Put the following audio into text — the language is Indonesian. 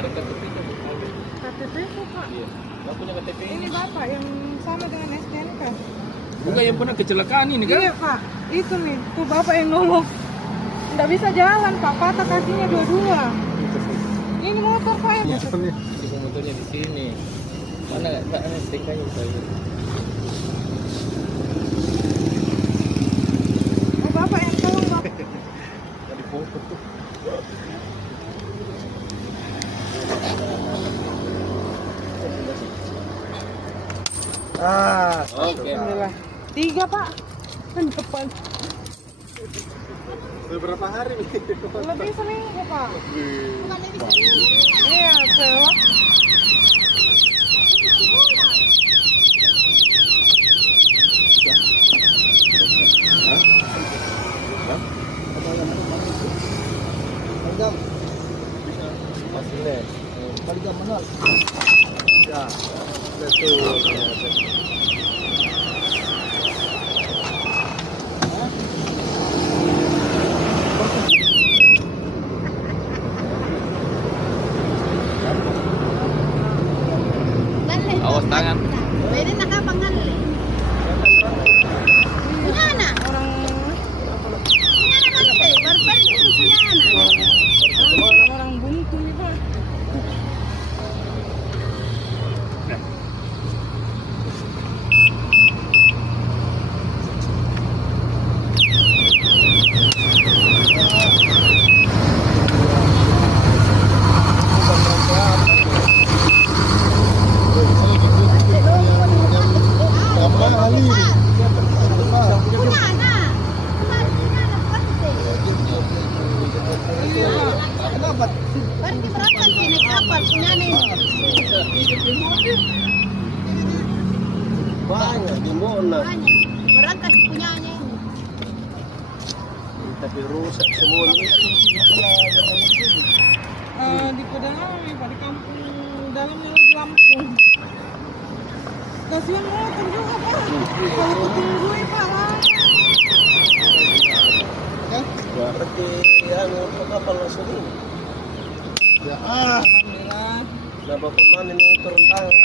Ada KTP-nya, Bu. KTP kok, Pak? Iya. Nggak punya KTP Ini Bapak yang sama dengan STNK. Bukan yang pernah kecelakaan ini kan? Iya, Pak. Itu nih, tuh Bapak yang nolong. Nggak bisa jalan, Pak. Patah kakinya dua-dua. Ini motor, Pak. Iya. Itu motornya di sini. Mana nggak ada STNK-nya saya. Oh, Bapak yang tolong, Bapak. Tadi foto tuh. Oke. Alhamdulillah. 3, Pak. Kan depan. Beberapa hari nih. Lebih seminggu, Pak. Iya, sewa. Hasilnya. Paling manual. Ya, betul. Awas tangan. Pwede na ka panghali. Yana. Yana kasi. Barbar din si Yana. Orang buntu nih, Pak. Yana. Kenapa? Pergi berapa sih naik kapal punya nih? Banyak di Mona. Banyak. Berangkat punyanya ini. Tapi rusak semua. Di pedalaman, Pak, di kampung dalamnya lagi Lampung. Kasihan motor juga, Pak. Kalau kutunggui, Pak. Berarti yang kapal langsung ini. Ya Alhamdulillah. Nah bapak mana ini turun tangan?